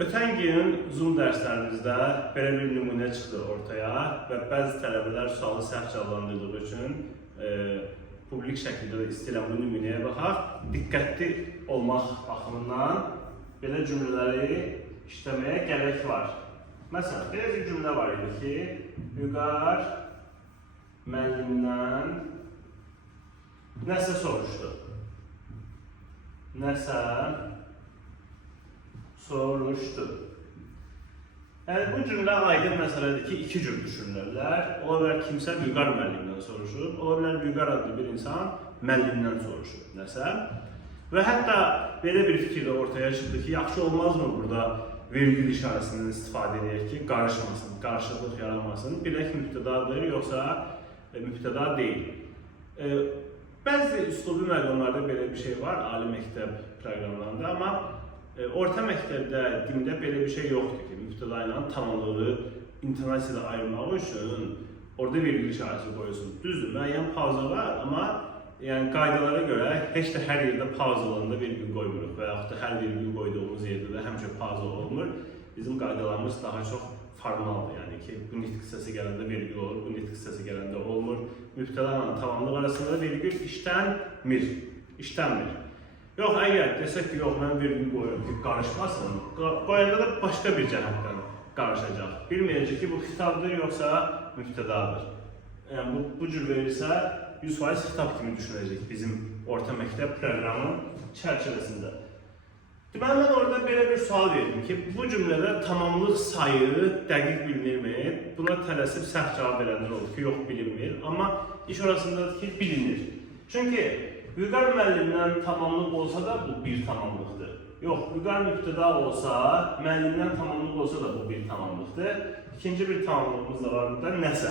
Ötən gün Zoom dərslərimizdə belə bir nümunə çıxdı ortaya və bəzi tələbələr sualı səhv cavablandırdığı üçün publik şəkildə də istəyirəm bu nümunəyə baxaq. Diqqətli olmaq baxımından belə cümlələri işləməyə gərək var. Məsələn, belə bir cümlə var idi ki, Vüqar müəllimdən nəsə soruşdu. Nəsə soruşdu. Yəni, bu cümlə aydın məsələdir ki, iki cür düşünürlər. Ola bilər kimsə Vüqar müəllimdən soruşur, ola bilər Vüqar adlı bir insan müəllimdən soruşur nəsə. Və hətta belə bir fikir də ortaya çıxdı ki, yaxşı olmazmı burada vergül işarəsindən istifadə edək ki, qarışmasın, qarşılıq yaranmasın. Bilək mübtədadır, yoxsa mübtəda deyil. Bəzi üslubi məqamlarda belə bir şey var, ali məktəb proqramlarında, amma orta məktəbdə, dində belə bir şey yoxdur ki, mübtəda ilə tamamlığı intonasiyada ayırmaq üçün orada vergül işarəsi qoyulsun. Düzdür, müəyyən pauza var, amma yəni qaydalara görə heç də hər yerdə pauza olanda vergül qoymuruq və yaxud da hər vergül qoyduğumuz yerdə də həmişə pauza olmur. Bizim qaydalarımız daha çox formaldır, yəni ki, bu nitq hissəsi gələndə vergül olur, bu nitq hissəsi gələndə olmur. Mübtəda ilə tamamlıq arasında vergül işlənmir. Yox, əgər desək ki, yox, mən vergül qoyuyorum ki, qarışmasın, qoyanda da başqa bir cəhətdən qarışacaq. Bilməyəcək ki, bu xitabdır, yoxsa mübtədadır. Yəni, bu cür verirsə, 100% xitab kimi düşünəcək bizim orta məktəb proqramı çərçivəsində. Deməli, mən orada belə bir sual verdim ki, bu cümlədə tamamlıq sayı dəqiq bilinirmi? Buna tələsib səhv cavab verənlər olur ki, yox, bilinmir. Amma iş orasındadır ki, bilinir. Çünki Vüqar müəllimdən tamamlıq olsa da bu bir tamamlıqdır. Yox, Vüqar mübtəda olsa, müəllimdən tamamlıq olsa da bu bir tamamlıqdır. İkinci bir tamamlığımız da var burada, nəsə.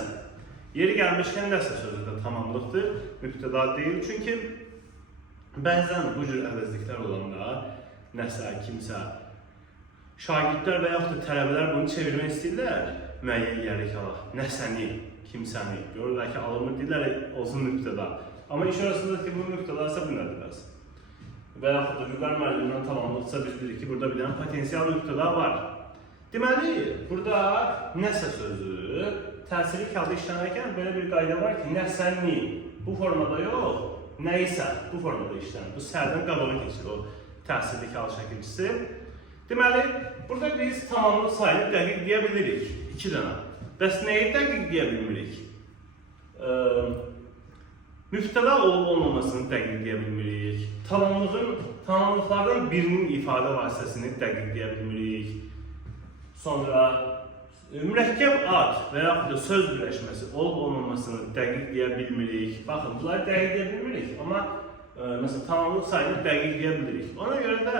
Yeri gəlmişkən nəsə sözü də tamamlıqdır, mübtəda deyil. Çünki bəzən bu cür əvəzliklər olanda nəsə, kimsə, şagirdlər və yaxud da tələbələr bunu çevirmək istəyirlər, müəyyən yerlik alaq, nəsəni, kimsəni, görürlər ki, alınmır, deyirlər, olsun mübtəda. Amma iş arasında ki, bu mübtədası bu nədir bəs? Və yaxud da Vüqar müəllimdən tamamlıqsa biz bilirik ki, burada bir dənə potensial mübtəda var. Deməli, burada nəsə sözü təsirli halda işlənərkən belə bir qayda var ki, nəsəni bu formada yox, nəyisə bu formada işlənir. Bu sərdən qabağa keçir o təsirli hal şəkilçisi. Deməli, burada biz tamamlıq sayını dəqiq deyə bilirik. 2 dənə. Bəs nəyi dəqiq deyə bilmirik? Mübtəda olub-olmamasını dəqiq deyə bilmirik. Tamamlıqlardan birinin ifadə vasitəsini dəqiq deyə bilmirik. Sonra mürəkkəb ad və yaxud da söz birləşməsi olub-olmamasını dəqiq deyə bilmirik. Baxın, bunları dəqiq deyə bilmirik, amma məsələn, tamamlıq sayını dəqiq deyə bilirik. Ona görə də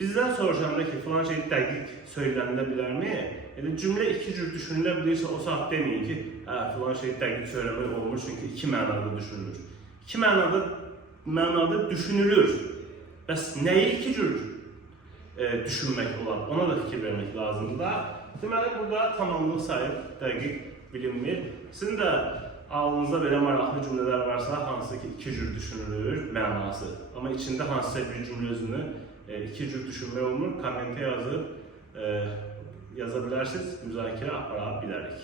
bizdən soruşanda ki, filan şey dəqiq söylənilə bilərmi? Elə cümlə iki cür düşünülə bilirsə, o saat deməyin ki, filan şey dəqiq söyləmək olmur, çünki iki mənada düşünülür. İki mənada düşünülür. Bəs nəyi iki cür düşünmək olar? Ona da fikir vermək lazımdır. Deməli, burada tamamlıq sayı dəqiq bilinmir. Sizin də ağlınızda belə maraqlı cümlələr varsa, hansı ki, iki cür düşünülür mənası. Amma içində hansısa bir cümlə özünü iki cür düşünmək olmur. Kommentə yazıb yaza bilərsiniz, müzakirə apara bilərik.